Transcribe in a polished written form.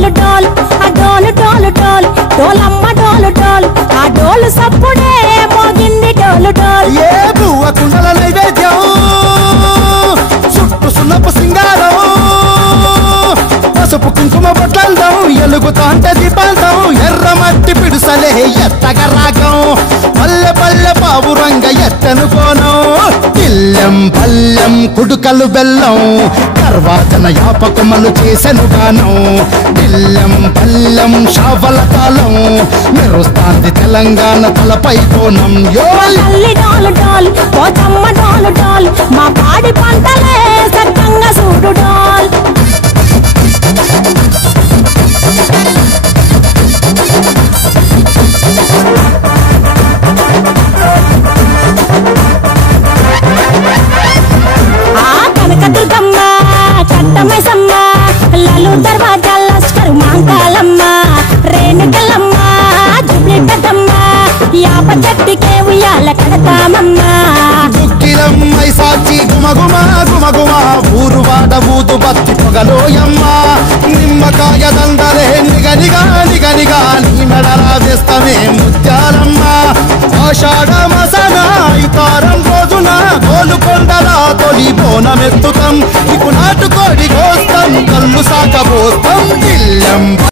డోలు డోల్ ఆ డోలు డోలు డోల్ డోలమ్మ డోలు డోల్ ఆ డోలు సప్పుడే మోగింది డోలు డోల్ ఏ బువ్వ కుండల నైవేద్యం చుట్టు సున్నపు సింగారం పసుపు కుంకుమ బొట్లందం ఎలుగుతాంటే దీపాంతం ఎర్రమట్టి పిడుసలే ఎత్తగ రాగం పల్లె పల్లె పావురంగ ఎత్తను కోనం ఇల్లెం పల్లెం కుడుకలు బెల్లం తర్వాతన యాపకమలు చేసెను గానం ఇల్లెం పల్లెం షావల కాలం మెరుస్తాంది తెలంగాణ తలపై కోణం తల్లి డోలు డోల్ పోచమ్మ డోలు డోల్ మా పాడి పంటలే సక్కంగా చూడు డోల్ కనకదుర్గమ్మ కట్టమైసమ్మ లలు దర్వాజా లస్కరు మాంకాలమ్మ రేణుకలమ్మ జుబ్లి పెద్దమ్మ యాప చెట్టుకే ఉయ్యాల కడతామమ్మ దుక్కిలమ్మై సాచి గుమగుమ గుమగుమ ఊరువాడ ఊదు బత్తి పొగలోయమ్మ నిమ్మకాయ దండలే నిగనిగా నిగనిగా నీ మెడలా వేస్తమే ముత్యాలమ్మ ఆషాఢ మసన ఇతారం రోజున గోలుకొండల తొలి బోనమెత్తుతాం ఇకు నాటుకోడి కోస్తాం కళ్ళు సాకబోస్తాం